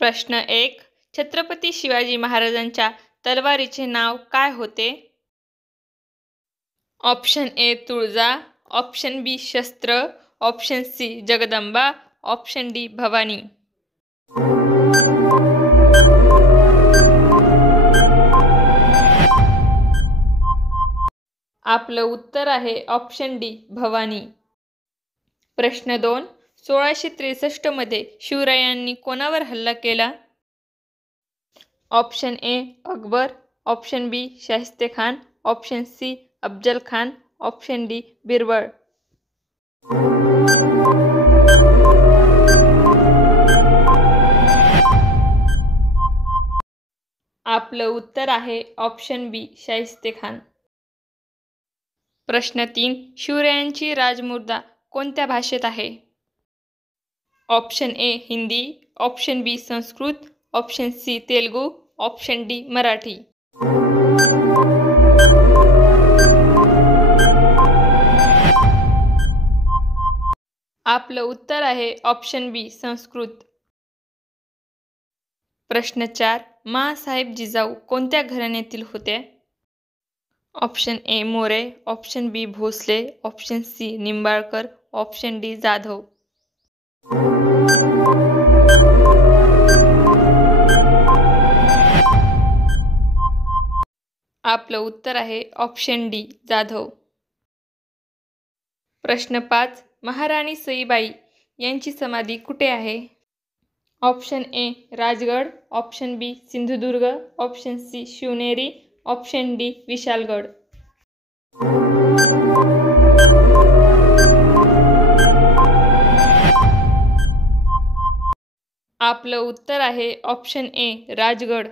प्रश्न 1. छत्रपती शिवाजी महाराजांच्या तलवारीचे नाव काय होते? Option A Tulja, option B शस्त्र, option C Jagdamba, option D Bhavani. आपलं उत्तर आहे ऑप्शन डी भवानी. प्रश्न 2. 1663 मध्ये शिवरायांनी कोणावर हल्ला केला? Option A Akbar, option B Shaistakhan, option C Afzal Khan, option D Birbal. आपलं उत्तर आहे ऑप्शन बी शाहिस्तेखान. प्रश्न 3. शिवरायांची राजमुद्रा कोणत्या भाषेत आहे? Option A Hindi, option B Sanskrit, option C Telugu, option D Marathi. आपलं उत्तर आहे ऑप्शन बी संस्कृत. प्रश्न 4. माँसाहेब जिजाऊ कोणत्या घराण्यातील होते? Option A More, option B Bhosale, option C Nimbalkar, option D Jadhav. आपलं उत्तर आहे ऑप्शन डी जाधव. प्रश्न 5. महाराणी सईबाई यांची समाधी कुठे आहे? Option A Rajgad, option B Sindhudurg, option C Shivneri, option D Vishalgad. आपलं उत्तर आहे ऑप्शन ए राजगड.